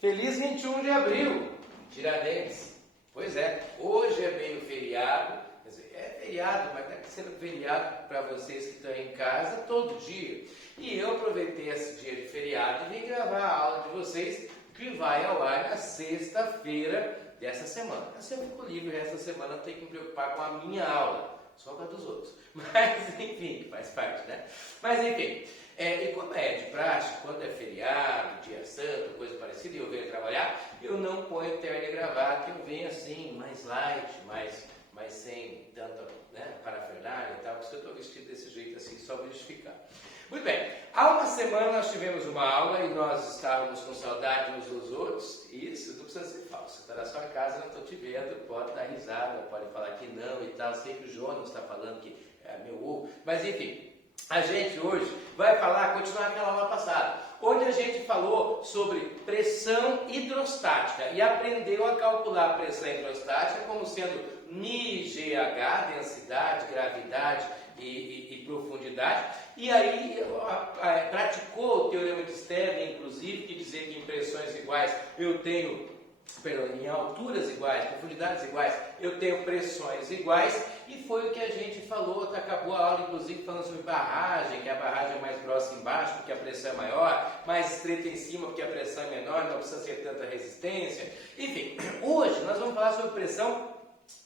Feliz 21 de abril, Tiradentes. Pois é, hoje é meio feriado, quer dizer, é feriado, mas deve ser feriado para vocês que estão em casa todo dia. E eu aproveitei esse dia de feriado e vim gravar a aula de vocês, que vai ao ar na sexta-feira dessa semana. Se eu fico livre essa semana, eu tenho que me preocupar com a minha aula, só com a dos outros. Mas enfim, faz parte, né? Mas enfim, e como é de praxe, quando é feriado, dia santo, coisa parecida, e eu venho trabalhar, eu não ponho terno e gravata, eu venho assim, mais light, mais sem tanta parafernália e tal, porque eu estou vestido desse jeito assim, só para justificar. Muito bem, há uma semana nós tivemos uma aula e nós estávamos com saudade uns dos outros. Isso não precisa ser falso, está na sua casa, não estou te vendo, pode dar risada, pode falar que não e tal. Sei que o Jonas está falando que é meu ovo, mas enfim, a gente hoje vai continuar aquela aula passada, onde a gente falou sobre pressão hidrostática e aprendeu a calcular a pressão hidrostática como sendo μGH, densidade, gravidade e profundidade, e aí praticou o teorema de Stern, inclusive, que dizia que em pressões iguais eu tenho, em alturas iguais, profundidades iguais, eu tenho pressões iguais, e foi o que a gente falou, acabou a aula inclusive falando sobre barragem, que a barragem é mais grossa embaixo porque a pressão é maior, mais estreita em cima porque a pressão é menor, não precisa ser tanta resistência. Enfim, hoje nós vamos falar sobre pressão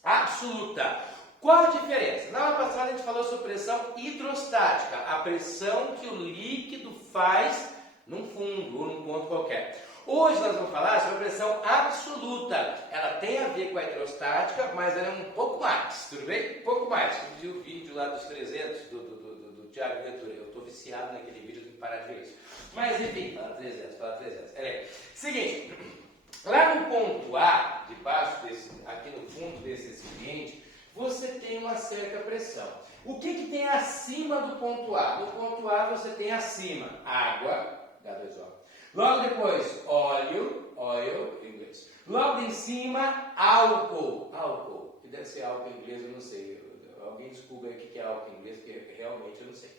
absoluta. Qual a diferença? Na aula passada a gente falou sobre pressão hidrostática, a pressão que o líquido faz num fundo ou num ponto qualquer. Hoje nós vamos falar sobre a pressão absoluta. Ela tem a ver com a hidrostática, mas ela é um pouco mais, tudo bem? Um pouco mais. Eu vi o vídeo lá dos 300 do Thiago Ventura. Eu estou viciado naquele vídeo, eu tenho que parar de ver isso. Mas enfim, fala 300. Seguinte, lá no ponto A, debaixo aqui no fundo desse recipiente, você tem uma certa pressão. O que tem acima do ponto A? No ponto A você tem acima água, H2O. Logo depois, oil em inglês. Logo em cima, álcool, que deve ser álcool em inglês, eu não sei. Alguém desculpa aí o que é álcool em inglês, porque realmente eu não sei.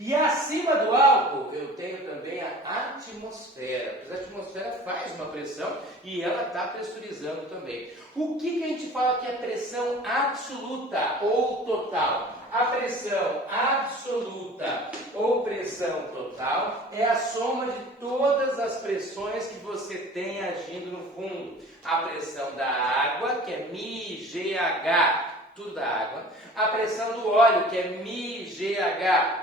E acima do álcool, eu tenho também a atmosfera. A atmosfera faz uma pressão e ela está pressurizando também. O que a gente fala que é pressão absoluta ou total? A pressão absoluta ou pressão total é a soma de todas as pressões que você tem agindo no fundo. A pressão da água, que é μGH, tudo da água. A pressão do óleo, que é μGH,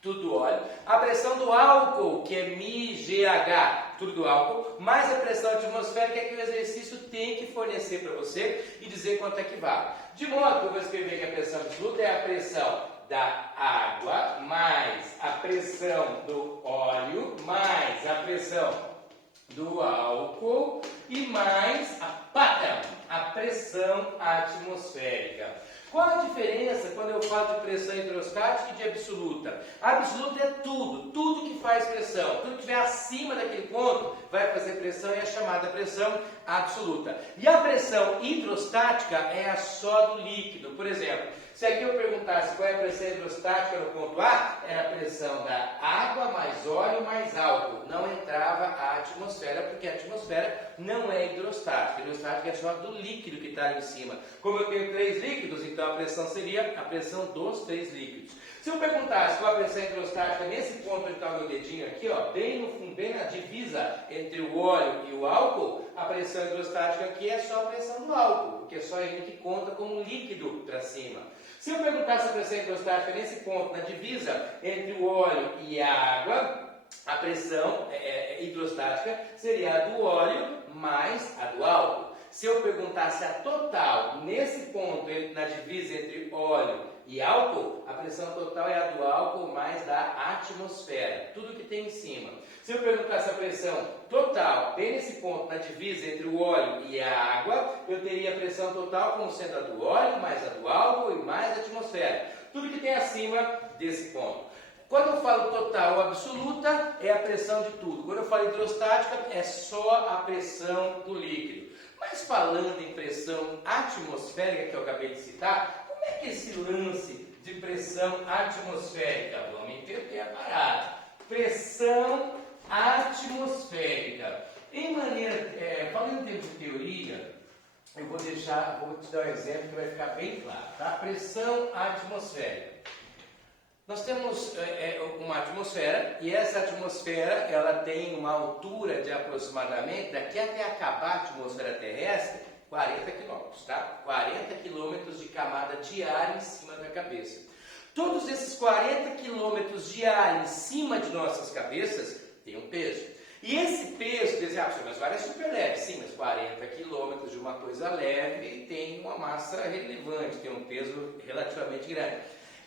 tudo do óleo. A pressão do álcool, que é μGH, tudo do álcool, mais a pressão atmosférica que o exercício tem que fornecer para você e dizer quanto é que vale. De modo que eu vou escrever que a pressão absoluta é a pressão da água, mais a pressão do óleo, mais a pressão do álcool e mais a pressão atmosférica. Qual a diferença quando eu falo de pressão hidrostática e de absoluta? A absoluta é tudo que faz pressão. Tudo que estiver acima daquele ponto vai fazer pressão e é chamada pressão absoluta. E a pressão hidrostática é a só do líquido. Por exemplo, se aqui eu perguntasse qual é a pressão hidrostática no ponto A, era a pressão da água mais óleo mais álcool. Não entrava a atmosfera, porque a atmosfera não é hidrostática. A hidrostática é só do líquido que está ali em cima. Como eu tenho 3 líquidos, então a pressão seria a pressão dos 3 líquidos. Se eu perguntasse qual a pressão hidrostática nesse ponto onde está o meu dedinho aqui, bem no fundo, bem na divisa entre o óleo e o álcool, a pressão hidrostática aqui é só a pressão do álcool, porque é só ele que conta como líquido para cima. Se eu perguntasse a pressão hidrostática nesse ponto, na divisa entre o óleo e a água, a pressão hidrostática seria a do óleo mais a do álcool. Se eu perguntasse a total nesse ponto, na divisa entre óleo e álcool, a pressão total é a do álcool mais da atmosfera, tudo que tem em cima. Se eu perguntasse a pressão total, bem nesse ponto, na divisa entre o óleo e a água, eu teria a pressão total como sendo a do óleo, mais a do álcool e mais a atmosfera. Tudo que tem acima desse ponto. Quando eu falo total ou absoluta, é a pressão de tudo. Quando eu falo hidrostática, é só a pressão do líquido. Mas falando em pressão atmosférica, que eu acabei de citar, como é que é esse lance de pressão atmosférica? Vamos entender a parada. Pressão atmosférica. Em maneira em termos de teoria, eu vou te dar um exemplo que vai ficar bem claro, tá? Pressão atmosférica. Nós temos uma atmosfera e essa atmosfera ela tem uma altura de aproximadamente, daqui até acabar a atmosfera terrestre, 40 quilômetros, tá? 40 quilômetros de camada de ar em cima da cabeça. Todos esses 40 quilômetros de ar em cima de nossas cabeças têm um peso. E esse peso, mas o ar é super leve, sim, mas 40 quilômetros de uma coisa leve tem uma massa relevante, tem um peso relativamente grande.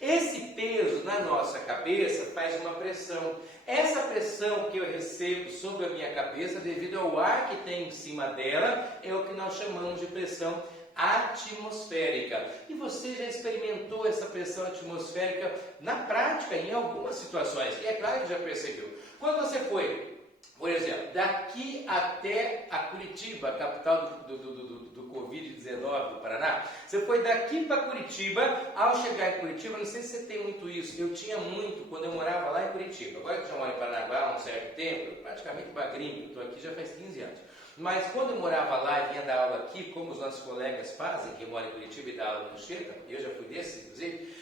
Esse peso na nossa cabeça faz uma pressão. Essa pressão que eu recebo sobre a minha cabeça, devido ao ar que tem em cima dela, é o que nós chamamos de pressão atmosférica. E você já experimentou essa pressão atmosférica na prática, em algumas situações. E é claro que já percebeu. Quando você foi, por exemplo, daqui até a Curitiba, a capital do Covid-19 do Paraná, você foi daqui para Curitiba, ao chegar em Curitiba, não sei se você tem muito isso, eu tinha muito quando eu morava lá em Curitiba. Agora que eu já moro em Paranaguá há um certo tempo, praticamente magrinho, eu estou aqui já faz 15 anos. Mas quando eu morava lá e vinha dar aula aqui, como os nossos colegas fazem, que moram em Curitiba e dá aula no Cheta, eu já fui desses, inclusive,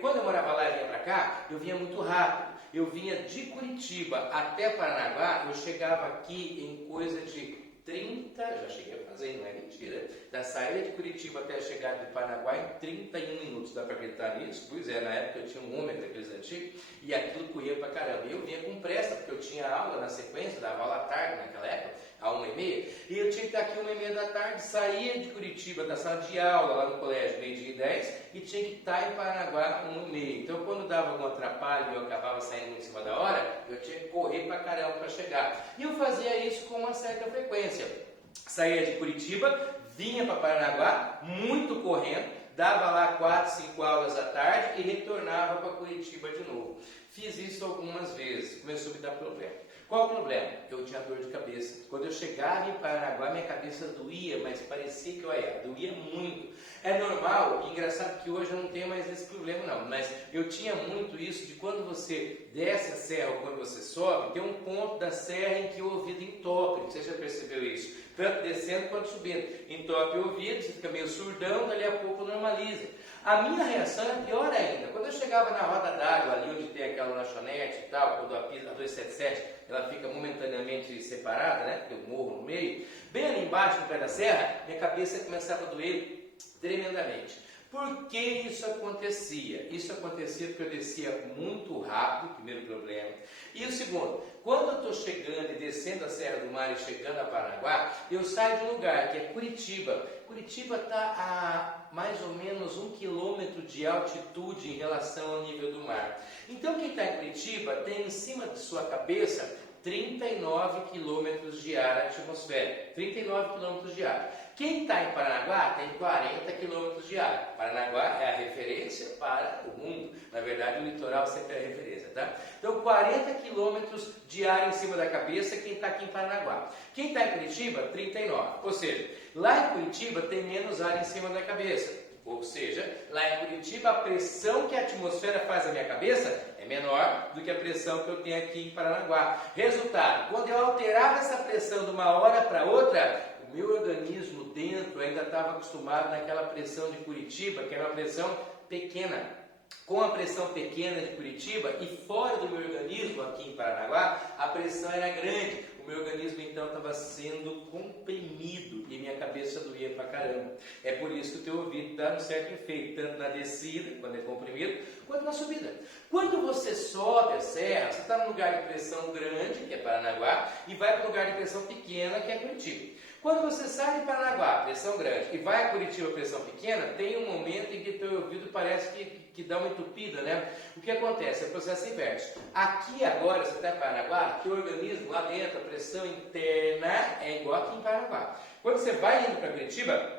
quando eu morava lá e vinha para cá, eu vinha muito rápido. Eu vinha de Curitiba até Paranaguá, eu chegava aqui em coisa de 30, já cheguei a fazer, não é mentira, da saída de Curitiba até a chegada de Paranaguá em 31 minutos, dá para acreditar nisso? Pois é, na época eu tinha um Ômega daqueles antigos e aquilo corria pra caramba. Eu vinha com pressa, porque eu tinha aula na sequência, dava aula à tarde naquela época, a 1h30, e eu tinha que estar aqui 1h30 da tarde, saía de Curitiba, da sala de aula lá no colégio, 12h10, e tinha que estar em Paranaguá 1h30. Então quando dava algum atrapalho e eu acabava saindo em cima da hora, eu tinha que correr pra caramba para chegar. E eu fazia isso com uma certa frequência. Saía de Curitiba, vinha para Paranaguá, muito correndo, dava lá 4, 5 aulas à tarde e retornava para Curitiba de novo. Fiz isso algumas vezes, começou a me dar problema. Qual o problema? Eu tinha dor de cabeça. Quando eu chegava em Paranaguá, minha cabeça doía, mas parecia que doía muito. É normal, e engraçado que hoje eu não tenho mais esse problema não, mas eu tinha muito isso de quando você desce a serra ou quando você sobe, tem um ponto da serra em que o ouvido entope, você já percebeu isso? Tanto descendo quanto subindo. Entope o ouvido, você fica meio surdão, dali a pouco normaliza. A minha reação é pior ainda. Quando eu chegava na roda d'água, ali onde tem aquela lanchonete e tal, quando a pista 277, ela fica momentaneamente separada, né? Porque eu morro no meio. Bem ali embaixo, no pé da serra, minha cabeça começava a doer tremendamente. Por que isso acontecia? Isso acontecia porque eu descia muito rápido, primeiro problema. E o segundo, quando eu estou chegando e descendo a Serra do Mar e chegando a Paranaguá, eu saio de um lugar que é Curitiba. Curitiba está a mais ou menos 1 quilômetro de altitude em relação ao nível do mar. Então quem está em Curitiba tem em cima de sua cabeça 39 quilômetros de ar atmosférico. 39 quilômetros de ar. Quem está em Paranaguá tem 40 quilômetros de ar. Paranaguá é a referência para o mundo. Na verdade, o litoral sempre é a referência, tá? Então, 40 quilômetros de ar em cima da cabeça quem está aqui em Paranaguá. Quem está em Curitiba, 39. Ou seja, lá em Curitiba tem menos ar em cima da cabeça. Ou seja, lá em Curitiba, a pressão que a atmosfera faz na minha cabeça é menor do que a pressão que eu tenho aqui em Paranaguá. Resultado, quando eu alterava essa pressão de uma hora para outra, o meu organismo dentro ainda estava acostumado naquela pressão de Curitiba, que era uma pressão pequena. Com a pressão pequena de Curitiba e fora do meu organismo, aqui em Paranaguá, a pressão era grande. O meu organismo então estava sendo comprimido e minha cabeça doía pra caramba. É por isso que o teu ouvido dá um certo efeito, tanto na descida, quando é comprimido, quanto na subida. Quando você sobe a serra, você está num lugar de pressão grande, que é Paranaguá, e vai para um lugar de pressão pequena, que é Curitiba. Quando você sai de Paranaguá, pressão grande, e vai a Curitiba, pressão pequena, tem um momento em que teu ouvido parece que dá uma entupida, né? O que acontece? É o processo inverso. Aqui agora, você está em Paranaguá, teu organismo lá dentro, a pressão interna é igual aqui em Paranaguá. Quando você vai indo para Curitiba,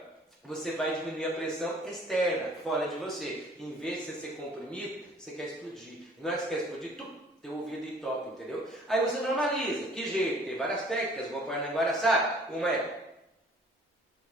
você vai diminuir a pressão externa, fora de você. Em vez de você ser comprimido, você quer explodir. Na hora que você quer explodir, teu ouvido entope, entendeu? Aí você normaliza. Que jeito? Tem várias técnicas, como a Paranaguá sabe. Uma é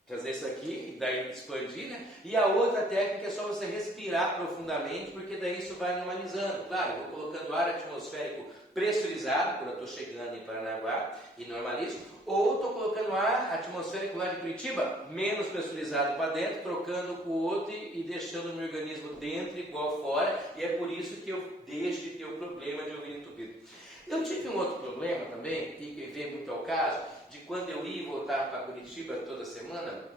fazer isso aqui, e daí expandir, né? E a outra técnica é só você respirar profundamente, porque daí isso vai normalizando. Claro, eu vou colocando ar atmosférico pressurizado, quando eu estou chegando em Paranaguá e normalizo, ou estou colocando ar atmosférico lá de Curitiba, menos pressurizado para dentro, trocando com o outro e deixando o meu organismo dentro igual fora, e é por isso que eu deixo de ter o problema de ouvido entupido. Eu tive um outro problema também, e que veio muito ao caso, de quando eu ia e voltava para Curitiba toda semana,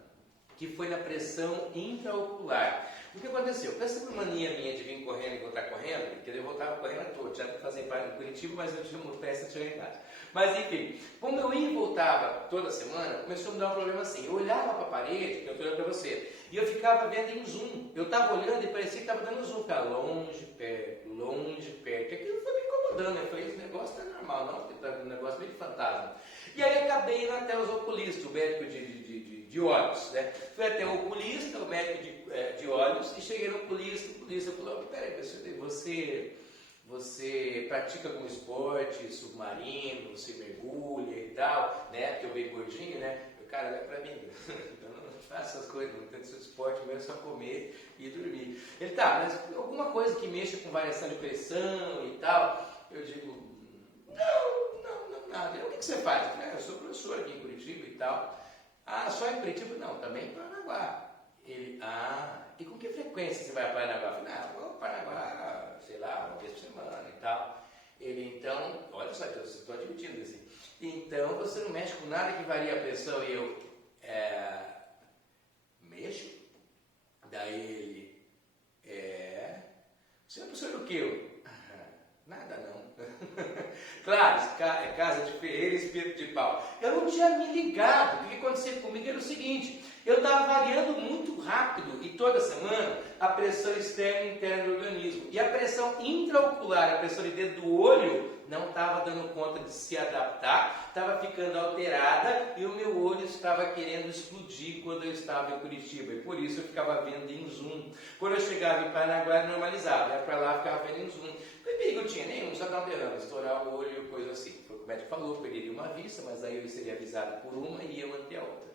que foi na pressão intraocular. O que aconteceu? Com essa mania minha de vir correndo e voltar correndo, porque eu voltava correndo à toa, já que fazer parte em Curitiba, mas eu tinha uma peça de chegar em casa. Mas enfim, como eu ia e voltava toda semana, começou a me dar um problema assim. Eu olhava para a parede, que eu estou olhando para você, e eu ficava vendo em zoom. Eu estava olhando e parecia que estava dando zoom, ficava longe, perto. Aquilo foi me incomodando. Eu falei, esse negócio não é normal, não, porque está um negócio meio de fantasma. E aí acabei indo até os oculistas, o médico de olhos, né? Fui até o oculista, o médico de olhos, e cheguei no oculista, o oculista falou, peraí, você pratica algum esporte submarino, você mergulha e tal, né? Porque eu bem gordinho, né? O cara olha pra mim, eu não faço essas coisas, não tenho esporte, mesmo só comer e dormir. Ele, tá, mas alguma coisa que mexa com variação de pressão e tal? Eu digo, não, nada. O que você faz? Eu falei, eu sou professor aqui em Curitiba e tal. Ah, só em Curitiba? Não, também em Paranaguá. Ele, e com que frequência você vai a Paranaguá? Eu falei, vou a Paranaguá, sei lá, uma vez por semana e tal. Ele, então, olha só, eu estou admitindo assim. Então, você não mexe com nada que varia a pressão? E eu, mexo? Daí ele, você é professor do quê? Eu, nada não. Claro, é casa de ferreiro e espírito de pau. Eu não tinha me ligado. O que acontecia comigo era o seguinte: eu estava variando muito rápido e toda semana a pressão externa e interna do organismo. E a pressão intraocular, a pressão de dentro do olho, não estava dando conta de se adaptar, estava ficando alterada e o meu olho estava querendo explodir quando eu estava em Curitiba. E por isso eu ficava vendo em zoom. Quando eu chegava em Paranaguá, normalizava. Ia para lá, ficava vendo em zoom. Não perigo tinha nenhum, só dar um derrame, estourar o olho, coisa assim. Foi o que o médico falou, perderia uma vista, mas aí eu seria avisado por uma e eu manter a outra.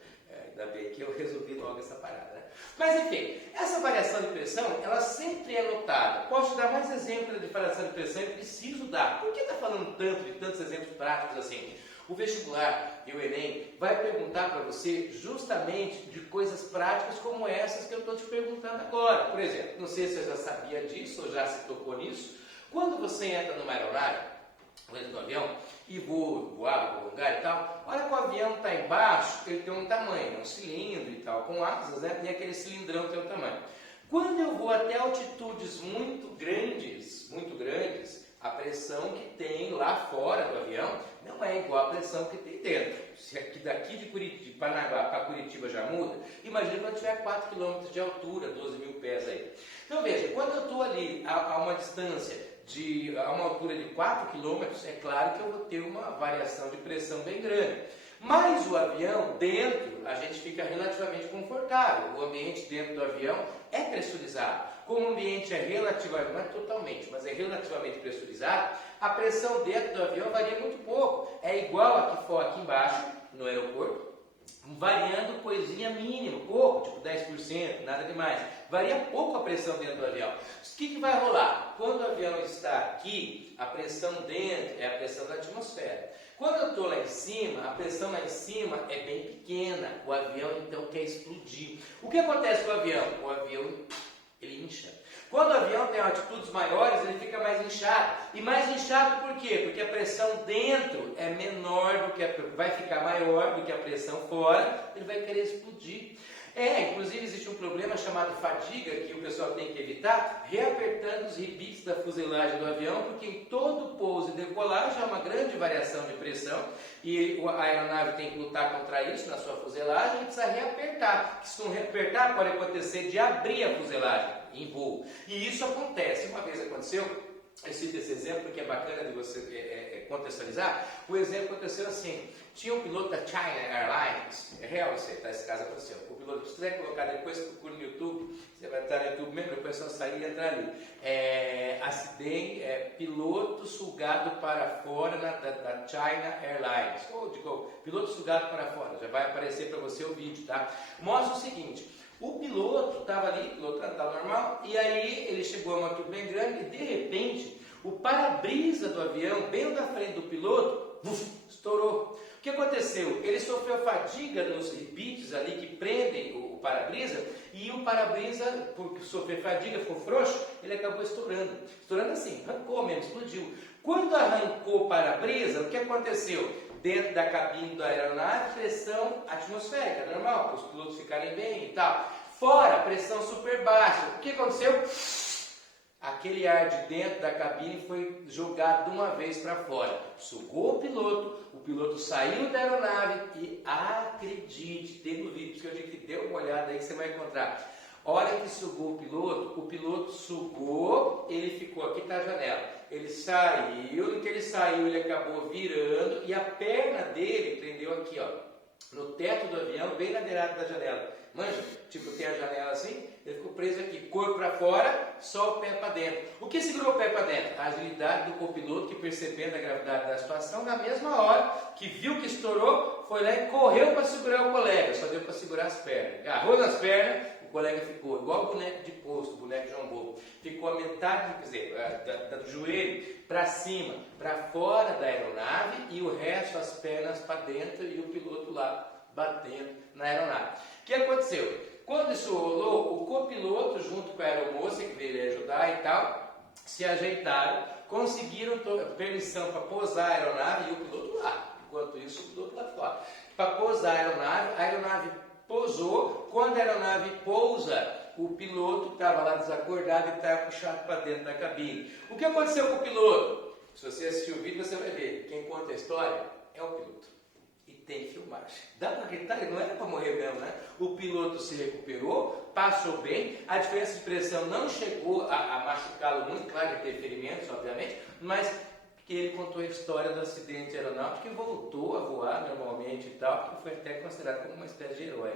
Ainda bem que eu resolvi logo essa parada, né? Mas enfim, essa variação de pressão, ela sempre é notada. Posso dar mais exemplos de variação de pressão e preciso dar. Por que está falando tanto de tantos exemplos práticos assim? O vestibular e o Enem vai perguntar para você justamente de coisas práticas como essas que eu estou te perguntando agora. Por exemplo, não sei se você já sabia disso ou já se tocou nisso. Quando você entra numa aeronave, dentro do avião, e voar para algum lugar e tal, olha que o avião está embaixo, ele tem um tamanho, um cilindro e tal, com asas, né? E aquele cilindrão tem um tamanho. Quando eu vou até altitudes muito grandes, a pressão que tem lá fora do avião não é igual à pressão que tem dentro. Se aqui daqui de Paranaguá para Curitiba já muda, imagina quando tiver 4 km de altura, 12 mil pés aí. Então veja, quando eu estou ali a uma distância a uma altura de 4 km, é claro que eu vou ter uma variação de pressão bem grande. Mas o avião, dentro, a gente fica relativamente confortável. O ambiente dentro do avião é pressurizado. Como o ambiente é relativamente, não é totalmente, mas é relativamente pressurizado, a pressão dentro do avião varia muito pouco. É igual aqui fora, aqui embaixo, no aeroporto, variando coisinha mínima, pouco, tipo 10%, nada demais. Varia pouco a pressão dentro do avião. O que vai rolar? Quando o avião está aqui, a pressão dentro é a pressão da atmosfera. Quando eu estou lá em cima, a pressão lá em cima é bem pequena. O avião então quer explodir. O que acontece com o avião? O avião, ele incha. Quando o avião tem altitudes maiores, ele fica mais inchado. E mais inchado por quê? Porque a pressão dentro é menor do que vai ficar maior do que a pressão fora, ele vai querer explodir. Inclusive existe um problema chamado fadiga que o pessoal tem que evitar, reapertando os rebites da fuselagem do avião, porque em todo pouso e decolagem há uma grande variação de pressão e a aeronave tem que lutar contra isso na sua fuselagem e precisa reapertar. Se não reapertar, pode acontecer de abrir a fuselagem em voo. E isso acontece. Uma vez aconteceu, eu cito esse exemplo porque é bacana de você contextualizar. O exemplo aconteceu assim: tinha um piloto da China Airlines, é real isso aí, tá? Esse caso aconteceu. O piloto, se quiser colocar depois, procura no YouTube, você vai estar no YouTube mesmo, depois é só sair e entrar ali. Acidente, piloto sugado para fora da China Airlines. Piloto sugado para fora, já vai aparecer para você o vídeo, tá? Mostra o seguinte: o piloto estava ali, pilotando, estava normal, e aí ele chegou a uma altura bem grande e de repente o para-brisa do avião, bem da frente do piloto, estourou. O que aconteceu? Ele sofreu fadiga nos ribites ali que prendem o para-brisa, e o para-brisa, por sofrer fadiga, ficou frouxo, ele acabou estourando. Estourando assim, arrancou mesmo, explodiu. Quando arrancou o para-brisa, o que aconteceu? Dentro da cabine da aeronave, pressão atmosférica, normal, para os pilotos ficarem bem e tal. Fora, pressão super baixa. O que aconteceu? Aquele ar de dentro da cabine foi jogado de uma vez para fora. Sugou o piloto saiu da aeronave e, acredite, tem no vídeo que eu digo que dê uma olhada aí que você vai encontrar. A hora que sugou o piloto sugou, ele ficou, aqui está a janela. Ele saiu, no que ele saiu ele acabou virando e a perna dele prendeu aqui, ó, no teto do avião, bem na beirada da janela. Manja, tipo tem a janela assim, ele ficou preso aqui, corpo para fora, só o pé para dentro. O que segurou o pé para dentro? A agilidade do copiloto que, percebendo a gravidade da situação, na mesma hora que viu que estourou, foi lá e correu para segurar o colega, só deu para segurar as pernas. Agarrou nas pernas, o colega ficou igual o boneco de posto, boneco de João Bobo. Ficou a metade, quer dizer, do joelho para cima, para fora da aeronave e o resto, as pernas para dentro e o piloto lá batendo na aeronave. O que aconteceu? Quando isso rolou, o copiloto junto com a aeromoça que veio ajudar e tal, se ajeitaram, conseguiram permissão para pousar a aeronave e o piloto lá. Enquanto isso, o piloto lá fora. Para pousar a aeronave pousou. Quando a aeronave pousa, o piloto estava lá desacordado e estava puxado para dentro da cabine. O que aconteceu com o piloto? Se você assistir o vídeo, você vai ver. Quem conta a história é o piloto. Tem filmagem. Dá para acreditar? Ele não era para morrer mesmo, né? O piloto se recuperou, passou bem, a diferença de pressão não chegou a machucá-lo muito, claro que teve ferimentos, obviamente, mas que ele contou a história do acidente aeronáutico que voltou a voar normalmente e tal, que foi até considerado como uma espécie de herói.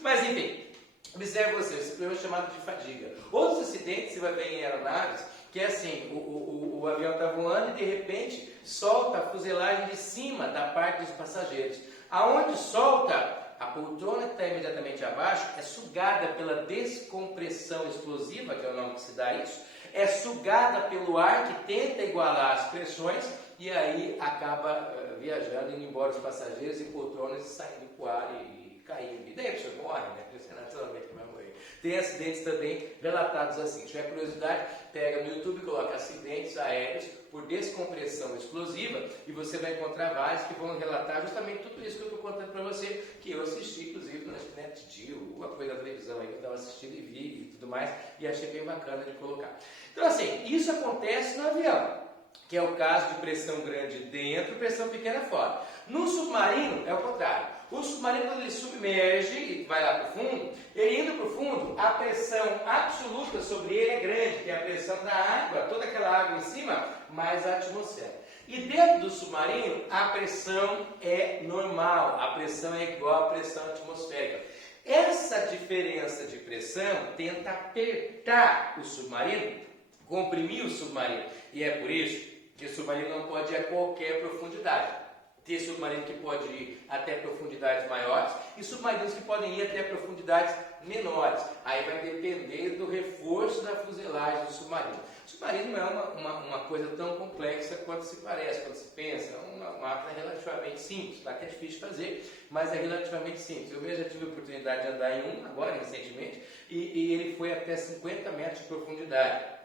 Mas enfim, observe você, esse problema é chamado de fadiga. Outros acidentes você vai ver em aeronaves, que é assim, o avião está voando e de repente solta a fuselagem de cima da parte dos passageiros. Aonde solta, a poltrona que está imediatamente abaixo é sugada pela descompressão explosiva, que é o nome que se dá a isso, é sugada pelo ar que tenta igualar as pressões e aí acaba viajando, indo embora os passageiros e poltronas saindo para o ar e caindo. E daí a pessoa morre, né? Você naturalmente vai morrer. Tem acidentes também relatados assim. Se tiver curiosidade, pega no YouTube e coloca acidentes aéreos por descompressão explosiva e você vai encontrar vários que vão relatar justamente tudo isso que eu estou contando para você, que eu assisti, inclusive, no Net Geo, alguma coisa da televisão aí que eu estava assistindo e vi e tudo mais, e achei bem bacana de colocar. Então, assim, isso acontece no avião, que é o caso de pressão grande dentro e pressão pequena fora. No submarino, é o contrário. O submarino, quando ele submerge e vai lá para o fundo, ele indo para o fundo, a pressão absoluta sobre ele é grande, que é a pressão da água, toda aquela água em cima, mais a atmosfera. E dentro do submarino, a pressão é normal, a pressão é igual à pressão atmosférica. Essa diferença de pressão tenta apertar o submarino, comprimir o submarino, e é por isso que o submarino não pode ir a qualquer profundidade. Tem submarino que pode ir até profundidades maiores e submarinos que podem ir até profundidades menores. Aí vai depender do reforço da fuselagem do submarino. O submarino não é uma coisa tão complexa quanto se parece, quanto se pensa. É uma máquina relativamente simples, tá? Que é difícil de fazer, mas é relativamente simples. Eu mesmo já tive a oportunidade de andar em um, agora recentemente, e ele foi até 50 metros de profundidade.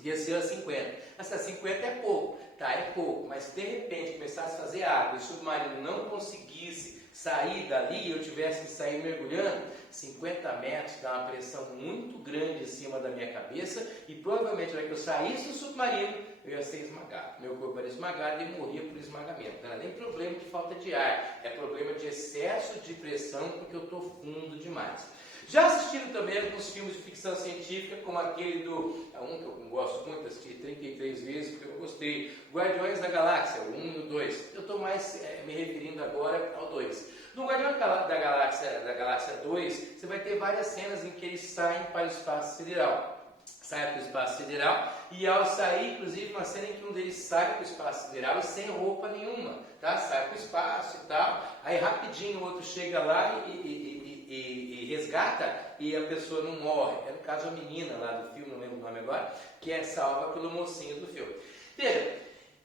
Desceu a 50. Essa 50 é pouco, tá? É pouco, mas se de repente começasse a fazer água e o submarino não conseguisse sair dali e eu tivesse que sair mergulhando, 50 metros dá uma pressão muito grande em cima da minha cabeça e provavelmente na hora que eu saísse do submarino eu ia ser esmagado. Meu corpo era esmagado e eu morria por esmagamento. Não era nem problema de falta de ar, é problema de excesso de pressão porque eu estou fundo demais. Já assistiram também alguns filmes de ficção científica, como aquele um que eu gosto muito, assisti 33 vezes porque eu gostei, Guardiões da Galáxia, o 1 e o 2. Eu estou mais me referindo agora ao 2. No Guardiões da Galáxia 2, você vai ter várias cenas em que eles saem para o espaço sideral. Sai para o espaço sideral e ao sair, inclusive, uma cena em que um deles sai para o espaço sideral e sem roupa nenhuma, tá? Sai para o espaço e tal, aí rapidinho o outro chega lá e resgata e a pessoa não morre. É no caso a menina lá do filme, não lembro o nome agora, que é salva pelo mocinho do filme. Veja,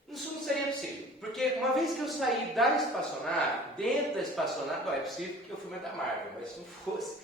isso não seria possível, porque uma vez que eu saí da espaçonave, dentro da espaçonave, não é possível porque o filme é da Marvel, mas se não fosse,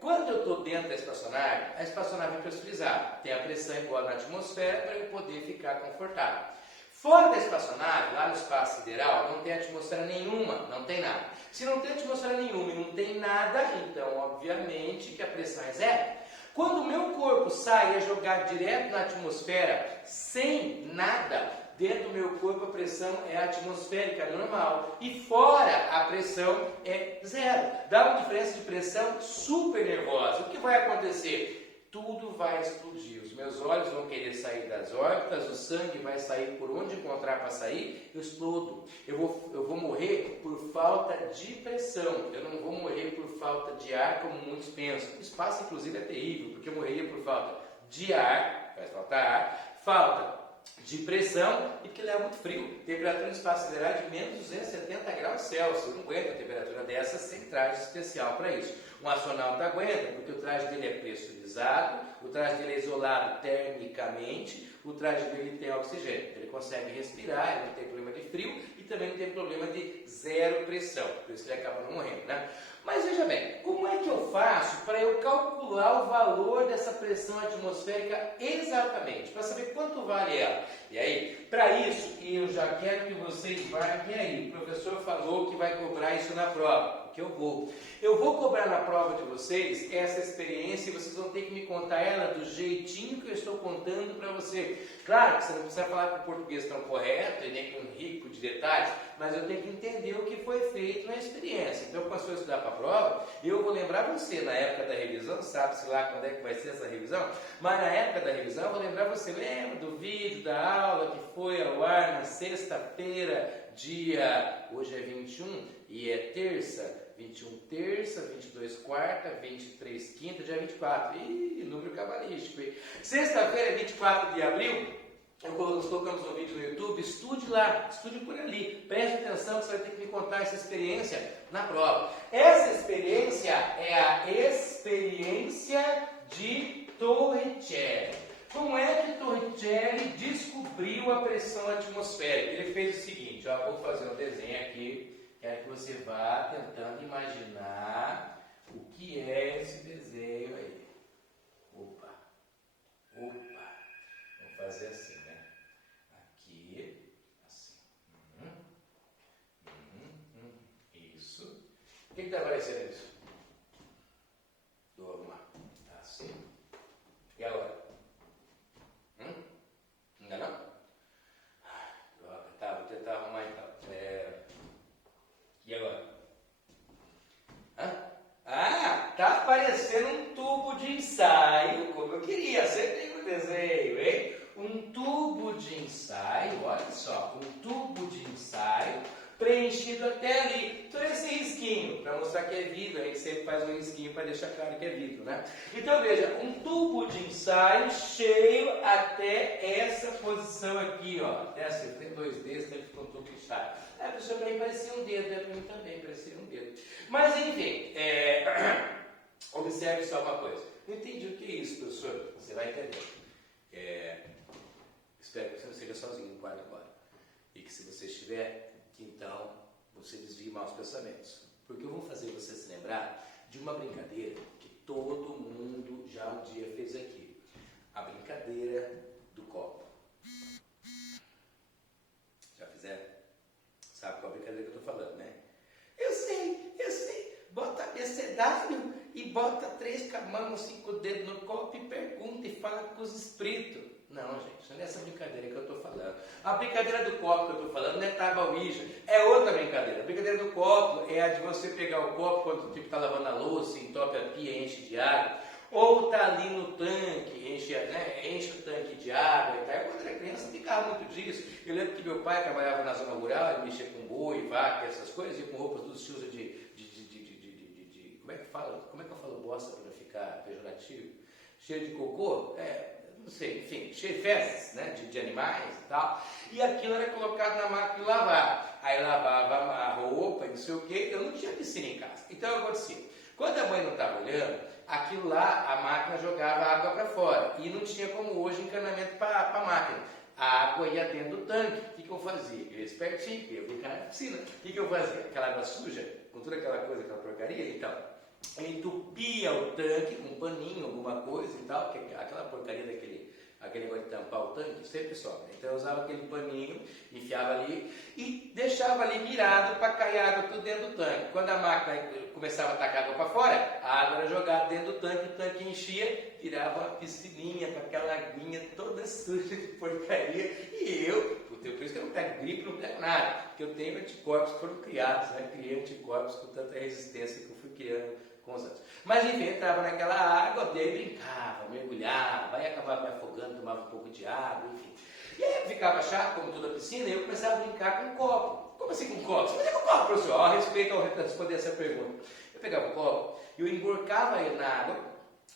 quando eu estou dentro da espaçonave, a espaçonave é pressurizada, tem a pressão igual na atmosfera para eu poder ficar confortável. Fora da espaçonave, lá no espaço sideral, não tem atmosfera nenhuma, não tem nada. Se não tem atmosfera nenhuma e não tem nada, então obviamente que a pressão é zero. Quando o meu corpo sai e é jogado direto na atmosfera, sem nada, dentro do meu corpo a pressão é atmosférica normal e fora a pressão é zero. Dá uma diferença de pressão super nervosa. O que vai acontecer? Tudo vai explodir. Os meus olhos vão querer sair das órbitas, o sangue vai sair por onde encontrar para sair, eu explodo. Eu vou morrer por falta de pressão. Eu não vou morrer por falta de ar, como muitos pensam. O espaço, inclusive, é terrível, porque eu morreria por falta de ar, vai faltar ar, falta de pressão e que leva muito frio. Temperatura no espaço sideral de menos 270 graus Celsius. Eu não aguento uma temperatura dessa sem traje especial para isso. Um astronauta aguenta, porque o traje dele é pressurizado, o traje dele é isolado termicamente, o traje dele tem oxigênio. Ele consegue respirar, ele não tem problema de frio e também não tem problema de zero pressão. Por isso que ele acaba não morrendo, né? Mas veja bem, como é que eu faço para eu calcular o valor dessa pressão atmosférica exatamente? Para saber quanto vale ela? E aí, para isso, eu já quero que vocês marquem aí. O professor falou que vai cobrar isso na prova. Que eu vou cobrar na prova de vocês essa experiência e vocês vão ter que me contar ela do jeitinho que eu estou contando para você. Claro que você não precisa falar com o português tão correto e nem com rico de detalhes, mas eu tenho que entender o que foi feito na experiência. Então, quando eu estudar para a prova, eu vou lembrar você na época da revisão, sabe-se lá quando é que vai ser essa revisão, mas na época da revisão eu vou lembrar você, lembra do vídeo, da aula que foi ao ar na sexta-feira, hoje é 21 e é terça, 21 terça, 22 quarta, 23 quinta, dia 24. Ih, número cabalístico, hein? Sexta-feira, 24 de abril, nós colocamos um vídeo no YouTube, estude lá, estude por ali, preste atenção que você vai ter que me contar essa experiência na prova. Essa experiência é a experiência de Torricelli. Como é que Torricelli descobriu a pressão atmosférica? Ele fez o seguinte, vou fazer um desenho aqui. Quero que você vá tentando imaginar o que é esse desenho aí. Opa. Vamos fazer assim, né? Aqui, assim. Isso. O que está aparecendo isso? Vamos lá. Assim. E agora? Ainda não? Tá, vou tentar arrumar então. E agora? Tá parecendo um tubo de ensaio, como eu queria, acertei no desenho, hein? Um tubo de ensaio, olha só, um tubo de ensaio preenchido até ali. Então esse risquinho, para mostrar que é vidro, a gente sempre faz um risquinho para deixar claro que é vidro, né? Então veja, um tubo de ensaio cheio até essa posição aqui, ó. Até assim, tem dois dedos, deve ficar um tubo de ensaio. Para o senhor também parecia um dedo, para mim também parecia um dedo. Mas enfim, observe só uma coisa. Não entendi o que é isso, professor. Você vai entender. Espero que você não esteja sozinho no quarto agora. E que se você estiver, que então você desvie maus pensamentos. Porque eu vou fazer você se lembrar de uma brincadeira que todo mundo já um dia fez aqui. A brincadeira do copo. Já fizeram? Sabe qual a brincadeira que eu estou falando, né? Eu sei. Bota abecedário e bota 3 mãos, 5 dedos no copo e pergunta e fala com os espíritos. Não, gente, não é essa brincadeira que eu estou falando. A brincadeira do copo que eu estou falando não é tábua ouija, é outra brincadeira. A brincadeira do copo é a de você pegar o copo quando está lavando a louça, entope a pia, enche de água, ou está ali no tanque, enche o tanque de água e tal. Quando era criança, não ficava muito disso. Eu lembro que meu pai trabalhava na zona rural, ele mexia com boi, vaca, essas coisas, e com roupas tudo sujas de como é que fala? Como é que eu falo bosta para não ficar pejorativo? Cheio de cocô? Não sei, enfim, cheio de fezes, né? De animais e tal. E aquilo era colocado na máquina de lavar. Aí lavava a roupa e não sei o quê. Eu não tinha piscina em casa. Então acontecia. Quando a mãe não estava olhando, aquilo lá, a máquina jogava água para fora. E não tinha como hoje encanamento para a máquina. a água ia dentro do tanque. O que eu fazia? Eu ia espertinho, eu ia brincar na piscina. O que eu fazia? Aquela água suja, com toda aquela coisa, aquela porcaria, então, eu entupia o tanque com um paninho, alguma coisa e tal, porque aquela porcaria aquele negócio de tampar o tanque sempre sobe. Então eu usava aquele paninho, enfiava ali e deixava ali mirado para cair água tudo dentro do tanque. Quando a máquina começava a tacar água para fora, a água era jogada dentro do tanque, o tanque enchia, virava uma piscininha com aquela aguinha toda suja de porcaria. E por isso que eu não pego gripe, não pego nada, porque eu tenho anticorpos que foram criados, né? Criei anticorpos com tanta resistência que eu fui criando com os anos. Mas enfim, entrava naquela água, daí brincava, mergulhava, aí acabava me afogando, tomava um pouco de água, enfim. E aí ficava chato, como toda piscina, e eu começava a brincar com um copo. Como assim com um copo? Você fazia com um copo, professor? A respeito ao responder essa pergunta. Eu pegava o copo e eu emborcava ele na água,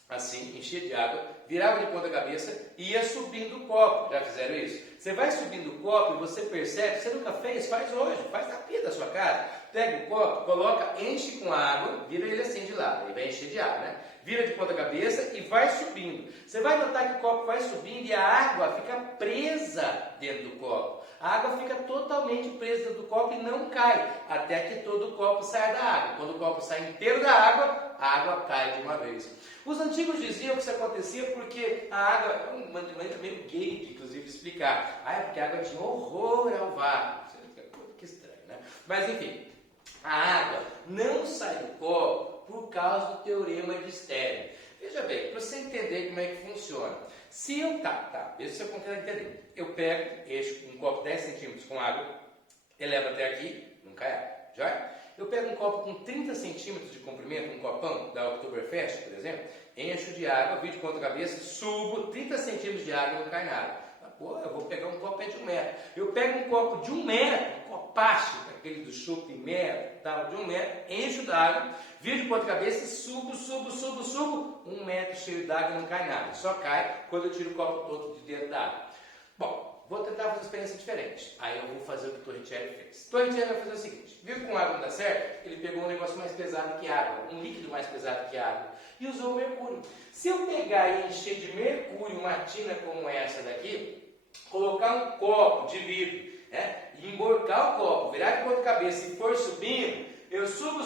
assim, enchia de água, virava de ponta cabeça e ia subindo o copo. Já fizeram isso? Você vai subindo o copo e você percebe, você nunca fez, faz hoje, faz na pia da sua casa. Pega o copo, coloca, enche com água, vira ele assim de lado, ele vai encher de água, né? Vira de ponta cabeça e vai subindo. Você vai notar que o copo vai subindo e a água fica presa dentro do copo. A água fica totalmente presa dentro do copo e não cai, até que todo o copo saia da água. Quando o copo sai inteiro da água, a água cai de uma vez. Os antigos diziam que isso acontecia porque a água, é uma maneira meio gay, inclusive, de explicar. É porque a água tinha horror ao vácuo. Que estranho, né? Mas enfim, a água não sai do copo por causa do teorema de Stern. Veja bem, para você entender como é que funciona. Se eu, veja se eu consigo entender. Eu pego, encho um copo 10 centímetros com água, elevo até aqui, não cai água, já? Eu pego um copo com 30 centímetros de comprimento, um copão da Oktoberfest, por exemplo, encho de água, viro de ponta cabeça, subo 30 centímetros de água e não cai nada. Pô, eu vou pegar um copo de 1 metro. Eu pego um copo de 1 metro, um copacho, aquele do shopping metro, tal, de 1 metro, encho d'água, viro de ponta cabeça e subo, 1 metro cheio d'água e não cai nada. Só cai quando eu tiro o copo todo de dentro da água. Bom, vou tentar fazer uma experiência diferente. Aí eu vou fazer o que o Torricelli fez. Torricelli vai fazer o seguinte: viu que com água não dá certo? Ele pegou um negócio mais pesado que água, um líquido mais pesado que água, e usou o mercúrio. Se eu pegar e encher de mercúrio uma tina como essa daqui, colocar um copo de vidro, né, e emborcar o copo, virar de ponta cabeça e for subindo, eu subo.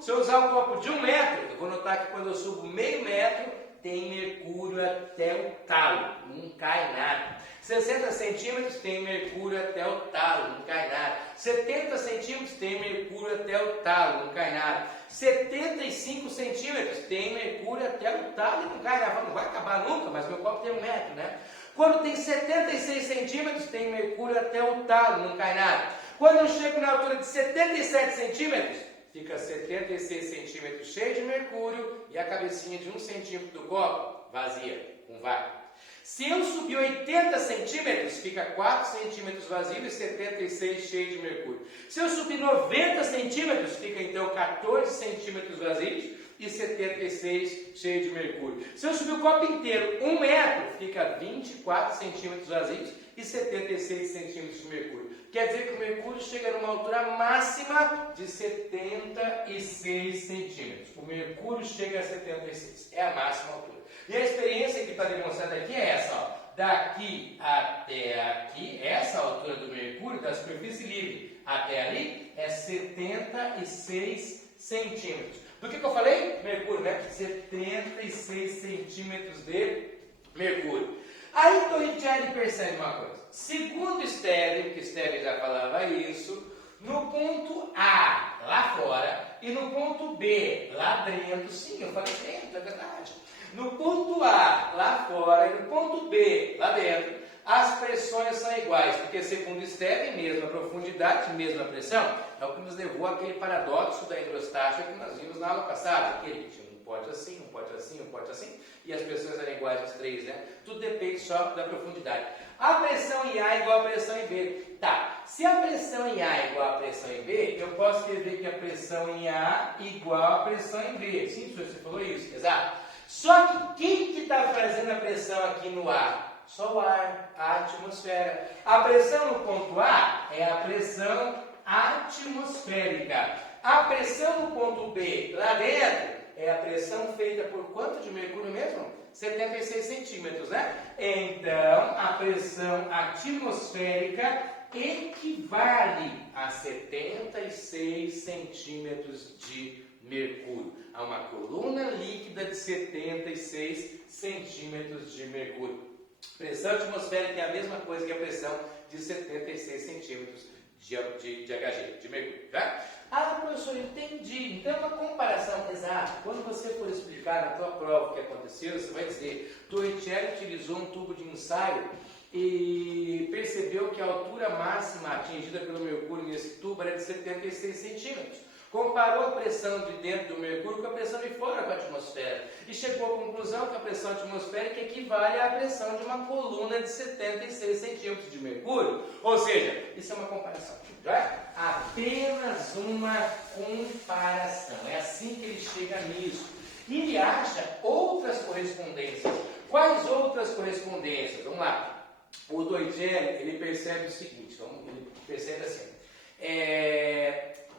Se eu usar um copo de 1 metro, eu vou notar que quando eu subo meio metro, tem mercúrio até o talo, não cai nada. 60 centímetros tem mercúrio até o talo, não cai nada. 70 centímetros tem mercúrio até o talo, não cai nada. 75 centímetros tem mercúrio até o talo e não cai nada. Não vai acabar nunca, mas meu copo tem 1 metro, né? Quando tem 76 centímetros, tem mercúrio até o talo, não cai nada. Quando eu chego na altura de 77 centímetros, fica 76 centímetros cheio de mercúrio e a cabecinha de 1 centímetro do copo vazia, com vácuo. Se eu subir 80 centímetros, fica 4 centímetros vazio e 76 cheio de mercúrio. Se eu subir 90 centímetros, fica então 14 centímetros vazios e 76 cheio de mercúrio. Se eu subir o copo inteiro 1 metro, fica 24 centímetros vazios e 76 centímetros de mercúrio. Quer dizer que o mercúrio chega numa altura máxima de 76 centímetros. O mercúrio chega a 76, é a máxima altura. E a experiência que está demonstrada aqui é essa, ó. Daqui até aqui, essa altura do mercúrio, da superfície livre até ali, é 76 centímetros. Do que eu falei? Mercúrio, né? 76 centímetros de mercúrio. Aí Torricelli percebe uma coisa. Segundo Stern, que Stern já falava isso, no ponto A, lá fora, e no ponto B, lá dentro, sim, eu falei dentro, é verdade. No ponto A, lá fora, e no ponto B, lá dentro, as pressões são iguais, porque segundo Stern, mesma profundidade, mesma pressão, é o que nos levou àquele paradoxo da hidrostática que nós vimos na aula passada, aquele que tinha um pote assim, um pote assim, um pote assim, e as pressões eram iguais às três, né? Tudo depende só da profundidade. A pressão em A é igual a pressão em B. Tá, se a pressão em A é igual a pressão em B, eu posso escrever que a pressão em A é igual a pressão em B. Sim, você falou isso, exato. Só que quem que está fazendo a pressão aqui no ar? Só o ar, a atmosfera. A pressão no ponto A é a pressão atmosférica. A pressão no ponto B, lá dentro, é a pressão feita por quanto de mercúrio mesmo? 76 centímetros, né? Então, a pressão atmosférica equivale a 76 centímetros de mercúrio. Há uma coluna líquida de 76 centímetros de mercúrio. Pressão atmosférica é a mesma coisa que a pressão de 76 centímetros de Hg, de mercúrio, tá? Ah, professor, entendi. Então é uma comparação exata. Quando você for explicar na tua prova o que aconteceu, você vai dizer: Torricelli utilizou um tubo de ensaio e percebeu que a altura máxima atingida pelo mercúrio nesse tubo era de 76 centímetros. Comparou a pressão de dentro do mercúrio com a pressão de fora da atmosfera e chegou à conclusão que a pressão atmosférica equivale à pressão de uma coluna de 76 centímetros de mercúrio. Ou seja, isso é uma comparação. Tá? Apenas uma comparação. É assim que ele chega nisso. E ele acha outras correspondências. Quais outras correspondências? Vamos lá. O Torricelli, ele percebe o seguinte. Ele percebe assim.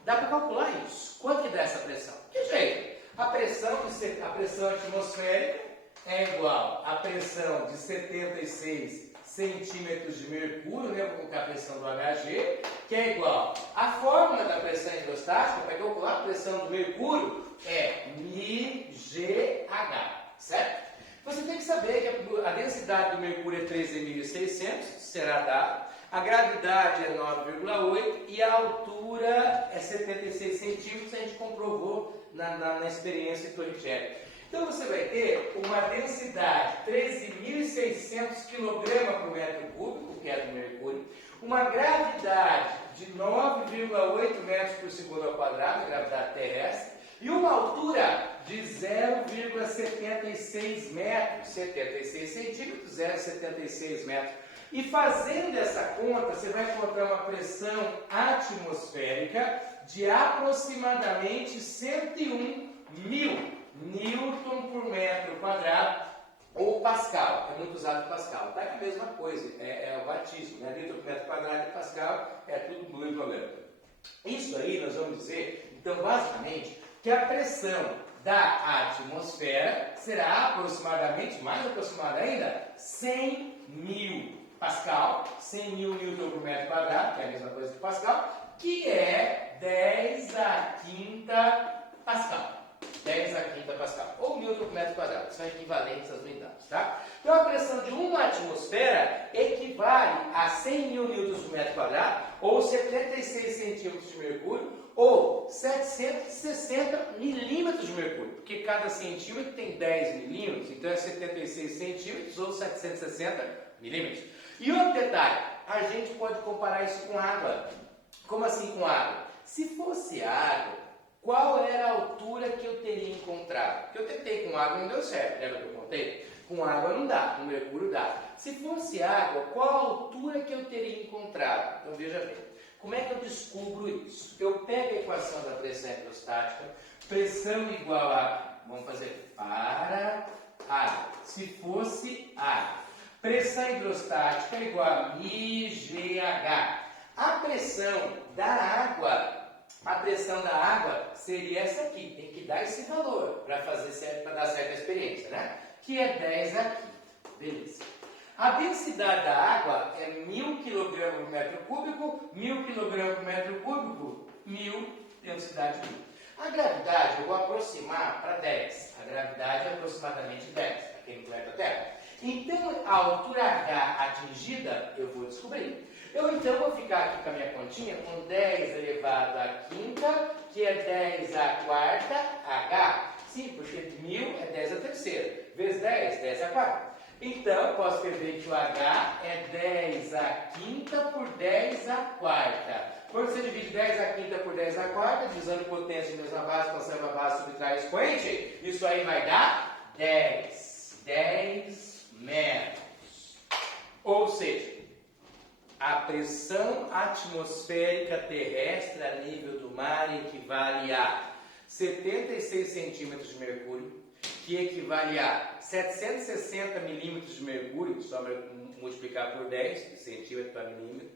Dá para calcular isso. Quanto que dá essa pressão? Que jeito? A pressão atmosférica é igual à pressão de 76 centímetros de mercúrio, né? Vou colocar a pressão do Hg, que é igual à fórmula da pressão hidrostática. Para calcular a pressão do mercúrio é μgh, certo? Você tem que saber que a densidade do mercúrio é 13.600, será dado. A gravidade é 9,8 e a altura é 76 centímetros, a gente comprovou na experiência de Torricelli. Então você vai ter uma densidade de 13.600 kg por metro cúbico, que é do mercúrio, uma gravidade de 9,8 metros por segundo ao quadrado, gravidade terrestre, e uma altura de 0,76 metros, 76 centímetros, 0,76 metros. E fazendo essa conta, você vai encontrar uma pressão atmosférica de aproximadamente 101 mil newton por metro quadrado, ou Pascal. É muito usado Pascal. Tá? É a mesma coisa, é o batismo, né? Newton por metro quadrado e Pascal é tudo muito olhando. Isso aí nós vamos dizer, então, basicamente, que a pressão da atmosfera será aproximadamente, mais aproximada ainda, 100 mil Pascal, 100 mil newton por metro quadrado, que é a mesma coisa que Pascal, que é 10 a quinta Pascal. 10 a quinta Pascal, ou newton por metro quadrado, são equivalentes às unidades, tá? Então a pressão de uma atmosfera equivale a 100 mil newtons por metro quadrado, ou 76 centímetros de mercúrio, ou 760 milímetros de mercúrio, porque cada centímetro tem 10 milímetros, então é 76 centímetros ou 760 milímetros. E outro detalhe, a gente pode comparar isso com água. Como assim com água? Se fosse água, qual era a altura que eu teria encontrado? Porque eu tentei com água e não deu certo, lembra que eu contei? Com água não dá, com mercúrio dá. Se fosse água, qual a altura que eu teria encontrado? Então veja bem, como é que eu descubro isso? Eu pego a equação da pressão hidrostática, pressão igual a, vamos fazer, para água. Se fosse água. Pressão hidrostática é igual a μgh. A pressão da água seria essa aqui. Tem que dar esse valor para dar certa a experiência, né? Que é 10 aqui. Beleza. A densidade da água é 1000 kg por metro cúbico, 1000 kg por metro cúbico, 1000 densidade de 1000. A gravidade eu vou aproximar para 10. A gravidade é aproximadamente 10, aqui no planeta Terra. Então, a altura H atingida, eu vou descobrir. Eu então vou ficar aqui com a minha continha com 10 elevado à quinta, que é 10 à quarta, H. Sim, porque 1000 é 10 à terceira. Vezes 10, 10 à quarta. Então, eu posso escrever que o H é 10 à quinta por 10 à quarta. Quando você divide 10 à quinta por 10 à quarta, divisando potência de mesma base, passando a base, subtrai expoente, isso aí vai dar 10. 10 metros. Ou seja, a pressão atmosférica terrestre a nível do mar equivale a 76 centímetros de mercúrio, que equivale a 760 milímetros de mercúrio, só multiplicar por 10, centímetro para milímetro,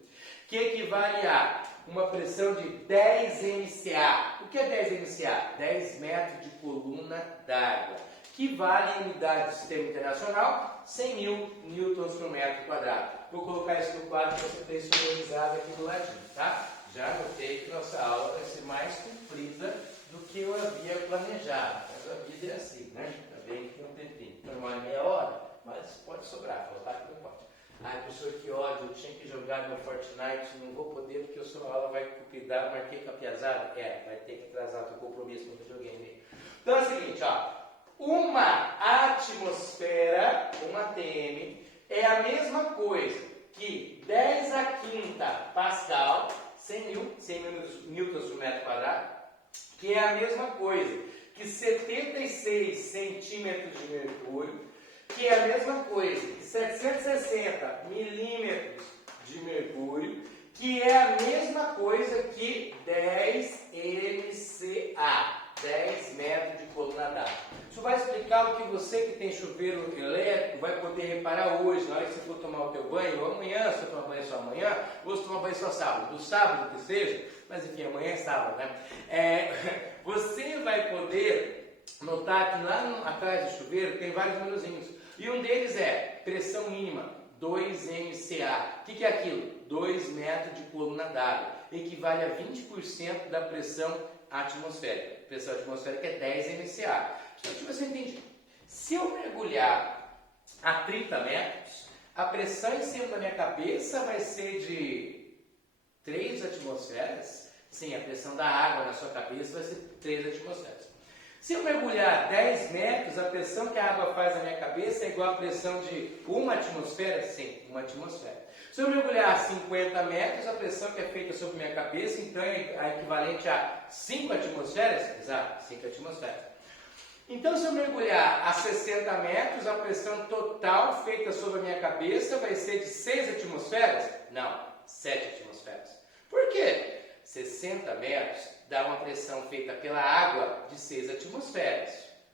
que equivale a uma pressão de 10 MCA. O que é 10 MCA? 10 metros de coluna d'água. que vale em unidade do sistema internacional 100.000 newtons por metro quadrado. Vou colocar isso no quadro para você ter isso organizado aqui do ladinho, tá? Já notei que nossa aula vai ser mais comprida do que eu havia planejado, mas a vida é assim, né? Tá bem que tem um tempinho, normal é meia hora, mas pode sobrar, faltar que não pode. Ai, professor, que ódio, eu tinha que jogar meu Fortnite, não vou poder porque a sua aula vai cuidar, marquei com a piazada. Vai ter que atrasar o teu compromisso no videogame. Então é o seguinte, ó, uma atmosfera, uma ATM, é a mesma coisa que 10 a quinta Pascal, 100.000 newtons por metro quadrado, que é a mesma coisa que 76 centímetros de mercúrio, que é a mesma coisa que 760 milímetros de mercúrio, que é a mesma coisa que 10 MCA, 10 metros de coluna d'água. Isso vai explicar o que você que tem chuveiro elétrico vai poder reparar hoje, na hora que você for tomar o teu banho, ou amanhã, se você tomar banho só amanhã, ou se tomar banho só sábado, do sábado que seja, mas enfim, amanhã é sábado, né? Você vai poder notar que lá atrás do chuveiro tem vários númerozinhos. E um deles é pressão mínima, 2 MCA. O que é aquilo? 2 metros de coluna d'água. Equivale a 20% da pressão atmosférica. A pressão atmosférica é 10 MCA. Então, deixa eu ver se eu entendi. Se eu mergulhar a 30 metros, a pressão em cima da minha cabeça vai ser de 3 atmosferas. Sim, a pressão da água na sua cabeça vai ser 3 atmosferas. Se eu mergulhar 10 metros, a pressão que a água faz na minha cabeça é igual à pressão de 1 atmosfera? Sim, 1 atmosfera. Se eu mergulhar 50 metros, a pressão que é feita sobre minha cabeça, então, é equivalente a 5 atmosferas? Exato, 5 atmosferas. Então, se eu mergulhar a 60 metros, a pressão total feita sobre a minha cabeça vai ser de 6 atmosferas? Não, 7 atmosferas. Por quê? 60 metros dá uma pressão feita pela água de 6 atmosferas.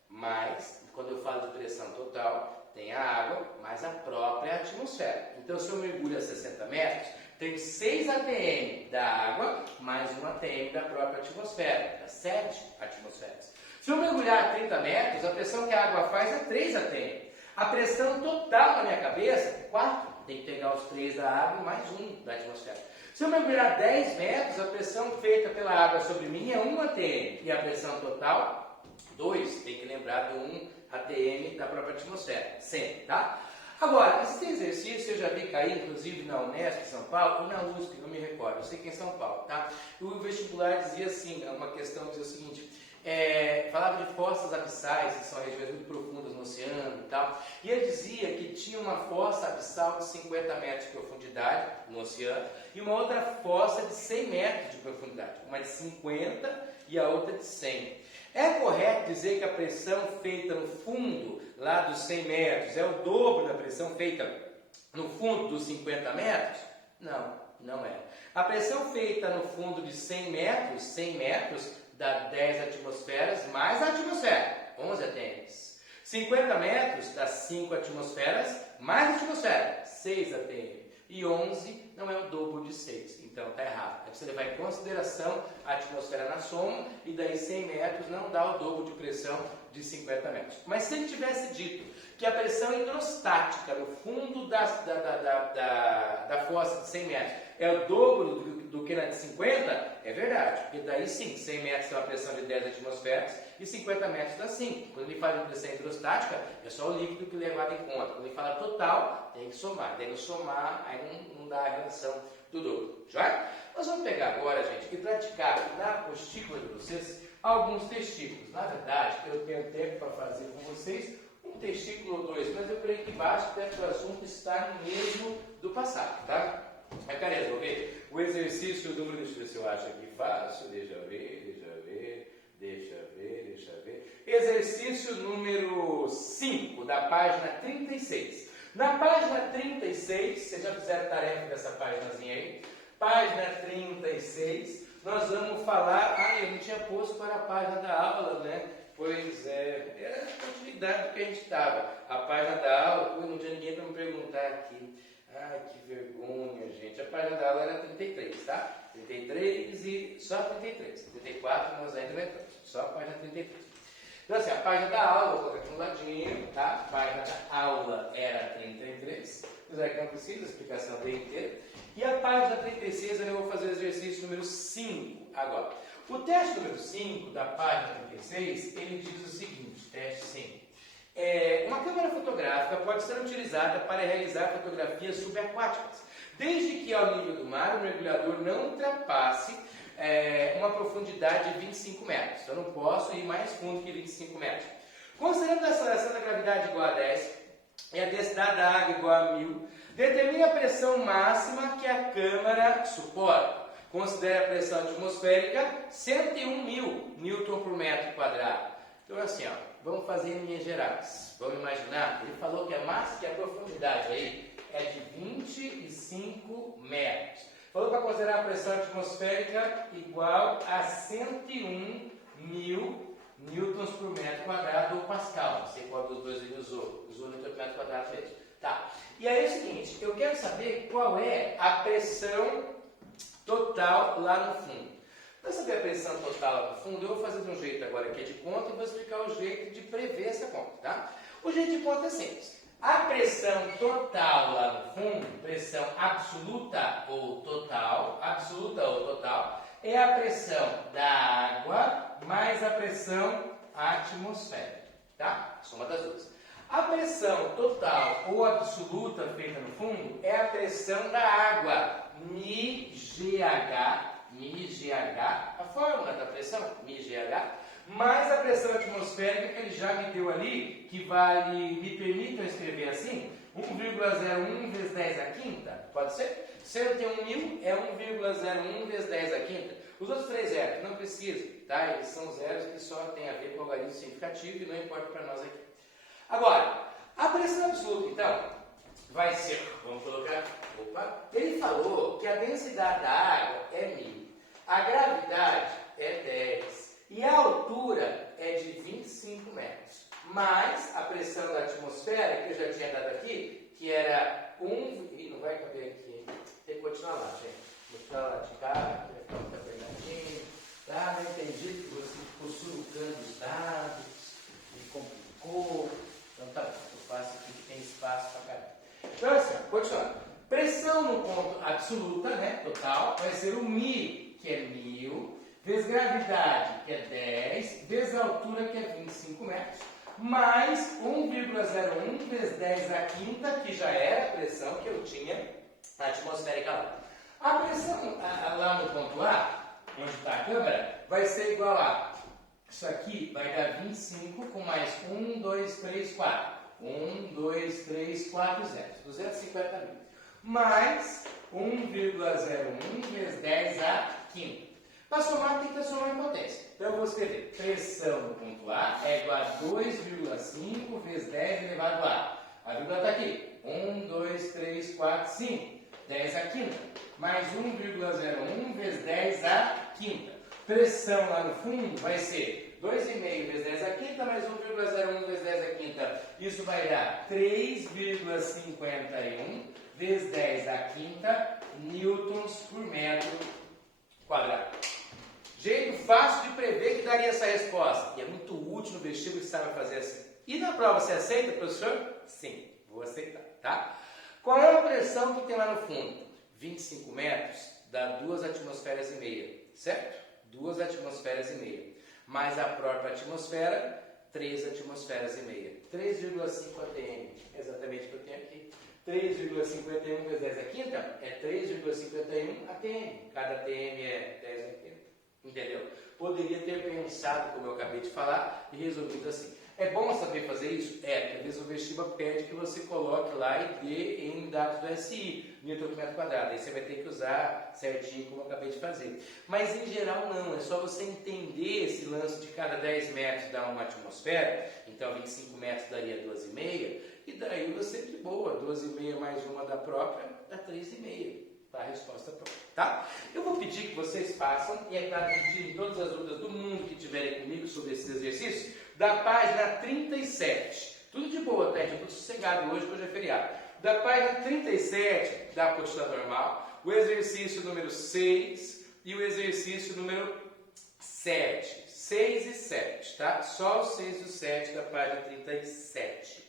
Mas, quando eu falo de pressão total, tem a água mais a própria atmosfera. Então, se eu mergulho a 60 metros, tenho 6 atm da água mais 1 atm da própria atmosfera, dá 7 atmosferas. Se eu mergulhar a 30 metros, a pressão que a água faz é 3 atm. A pressão total na minha cabeça é 4. Tem que pegar os 3 da água mais 1 da atmosfera. Se eu mergulhar 10 metros, a pressão feita pela água sobre mim é 1 atm. E a pressão total, 2. Tem que lembrar do 1 atm da própria atmosfera. Sempre, tá? Agora, esse exercício eu já vi cair, inclusive, na Unesp, em São Paulo, ou na USP, não me recordo. Eu sei que é em São Paulo, tá? E o vestibular dizia assim, uma questão dizia o seguinte... falava de fossas abissais, que são regiões muito profundas no oceano e tal, e ele dizia que tinha uma fossa abissal de 50 metros de profundidade no oceano e uma outra fossa de 100 metros de profundidade, uma de 50 e a outra de 100. É correto dizer que a pressão feita no fundo lá dos 100 metros é o dobro da pressão feita no fundo dos 50 metros? Não, não é. A pressão feita no fundo de 100 metros dá 10 atmosferas mais a atmosfera, 11 atms. 50 metros dá 5 atmosferas mais a atmosfera, 6 atm. E 11 não é o dobro de 6, então está errado. Aí você levar em consideração a atmosfera na soma, e daí 100 metros não dá o dobro de pressão de 50 metros. Mas se ele tivesse dito que a pressão hidrostática no fundo da fossa de 100 metros é o dobro do que na de 50, é verdade, porque daí sim, 100 metros tem uma pressão de 10 atmosferas e 50 metros dá 5. Quando ele fala de pressão hidrostática, é só o líquido que é levado em conta. Quando ele fala total, tem que somar. Daí no somar, aí não dá a relação do dobro. Já? Nós vamos pegar agora, gente, e praticar na apostila de vocês alguns testículos. Na verdade, eu tenho tempo para fazer com vocês um testículo ou dois, mas eu creio que basta que o assunto está no mesmo do passado, tá? Mas, cara, vou ver o exercício número, deixa eu ver se eu acho aqui fácil, deixa eu ver. Exercício número 5, da página 36. Na página 36, vocês já fizeram tarefa dessa páginazinha aí? Página 36, nós vamos falar... eu não tinha posto para a página da aula, né? Pois é, era a continuidade do que a gente estava. A página da aula, não tinha ninguém para me perguntar aqui. Ai, que vergonha, gente. A página da aula era 33, tá? 33 e só 33. 34 nós ainda não entramos. Só a página 33. Então assim, a página da aula, vou colocar aqui no ladinho, tá? A página da aula era 33, apesar que não precisa, a explicação dele inteira. E a página 36 eu vou fazer o exercício número 5 agora. O teste número 5 da página 36, ele diz o seguinte, teste 5. Uma câmera fotográfica pode ser utilizada para realizar fotografias subaquáticas, desde que ao nível do mar o mergulhador não ultrapasse uma profundidade de 25 metros. Eu não posso ir mais fundo que 25 metros. Considerando a aceleração da gravidade igual a 10 e a densidade da água igual a 1000, determine a pressão máxima que a câmara suporta. Considere a pressão atmosférica 101.000 Newton por metro quadrado. Então assim, ó, vamos fazer em linhas gerais. Vamos imaginar, ele falou que a massa, que a profundidade aí é de 25 metros. Falou para considerar a pressão atmosférica igual a 101.000 newtons por metro quadrado ou pascal. Não sei qual dos dois ele usou newton por metro quadrado mesmo. Tá. E aí é o seguinte, eu quero saber qual é a pressão total lá no fundo. Para saber a pressão total lá no fundo, eu vou fazer de um jeito agora que é de conta e vou explicar o jeito de prever essa conta, tá? O jeito de conta é simples. A pressão total lá no fundo, pressão absoluta ou total, é a pressão da água mais a pressão atmosférica, tá? Soma das duas. A pressão total ou absoluta feita no fundo é a pressão da água, μgh, a fórmula da pressão, μgh, mais a pressão atmosférica que ele já me deu ali, que vale, me permitam escrever assim, 1,01 vezes 10 a quinta, pode ser? 101.000 é 1,01 vezes 10 a quinta. Os outros três zeros, não precisa, tá? Eles são zeros que só tem a ver com o logaritmo significativo e não importa para nós aqui. Agora, a pressão absoluta, então, vai ser, vamos colocar, ele falou que a densidade da água é 1000, a gravidade é 10 e a altura é de 25 metros, mais a pressão da atmosfera, que eu já tinha dado aqui, que era 1, e não vai caber aqui, tem que continuar lá, gente, continuar lá de cá, vai ficar muito apertadinho, tá? Não entendi que você ficou surutando os dados, me complicou. Então tá bom, eu faço aqui que tem espaço para caramba. Então assim, continuando. Pressão no ponto absoluta, né, total, vai ser o μ, que é 1000, vezes gravidade, que é 10, vezes altura, que é 25 metros, mais 1,01 vezes 10 a quinta, que já era a pressão que eu tinha atmosférica lá. A pressão lá no ponto A, onde está a câmera, vai ser igual a isso aqui vai dar 25 com mais 1, 2, 3, 4. 1, 2, 3, 4 zeros. 250.000. Mais 1,01 vezes 10 a quinta. Para somar, tem que transformar em potência. Então eu vou escrever pressão no ponto A é igual a 2,5 vezes 10 elevado a A. A vírgula está aqui. 1, 2, 3, 4, 5. 10 a quinta. Mais 1,01 vezes 10 a quinta. Pressão lá no fundo vai ser 2,5 vezes 10 a quinta mais 1,01 vezes 10 a quinta. Isso vai dar 3,51 vezes 10 a quinta newtons por metro quadrado. Jeito fácil de prever que daria essa resposta. E é muito útil no vestibulo que sabe fazer assim. E na prova, você aceita, professor? Sim, vou aceitar, tá? Qual é a pressão que tem lá no fundo? 25 metros dá 2 atmosferas e meia, certo? 2 atmosferas e meia, mais a própria atmosfera, 3 atmosferas e meia. 3,5 atm, exatamente o que eu tenho aqui. 3,51 vezes 10 a quinta é 3,51 atm. Cada atm é 10 a quinta. Entendeu? Poderia ter pensado, como eu acabei de falar, e resolvido assim. É bom saber fazer isso? É, porque às vezes o vestibular pede que você coloque lá e dê em unidades do SI, Newton por metro quadrado. Aí você vai ter que usar certinho como eu acabei de fazer. Mas em geral não, é só você entender esse lance de cada 10 metros dá uma atmosfera, então 25 metros daria 2,5, e daí você de boa, 2,5 mais uma da própria, dá 3,5. Tá, a resposta pronta, tá? Eu vou pedir que vocês façam, e é claro que tirem todas as dúvidas do mundo que tiverem comigo sobre esses exercícios, da página 37. Tudo de boa, tá? Eu estou sossegado hoje, porque hoje é feriado. Da página 37 da apostila normal, o exercício número 6 e o exercício número 7. 6 e 7, tá? Só o 6 e o 7 da página 37.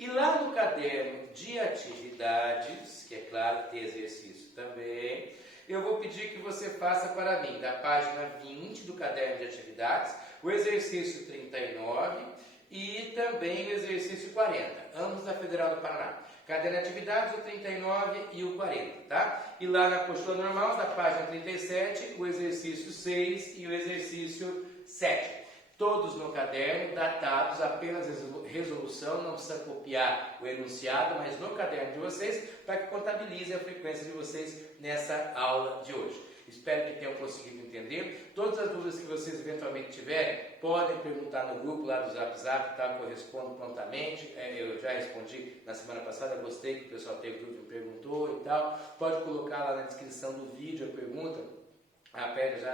E lá no caderno de atividades, que é claro tem exercício também, eu vou pedir que você faça para mim, da página 20 do caderno de atividades, o exercício 39 e também o exercício 40, ambos da Federal do Paraná. Caderno de atividades, o 39 e o 40, tá? E lá na apostila normal, da página 37, o exercício 6 e o exercício 7. Todos no caderno, datados, apenas resolução, não precisa copiar o enunciado, mas no caderno de vocês, para que contabilize a frequência de vocês nessa aula de hoje. Espero que tenham conseguido entender. Todas as dúvidas que vocês eventualmente tiverem, podem perguntar no grupo lá do Zap Zap, tá? Que eu respondo prontamente. Eu já respondi na semana passada, gostei que o pessoal teve dúvida e perguntou e tal. Pode colocar lá na descrição do vídeo a pergunta. A Pédia já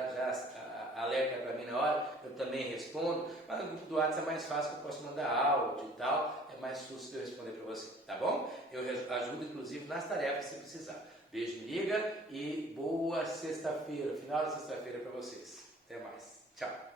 alerta para mim na hora, eu também respondo. Mas no grupo do WhatsApp é mais fácil, que eu posso mandar áudio e tal. É mais fácil eu responder para você, tá bom? Eu ajudo inclusive nas tarefas se precisar. Beijo, me liga e boa sexta-feira, final de sexta-feira para vocês. Até mais. Tchau.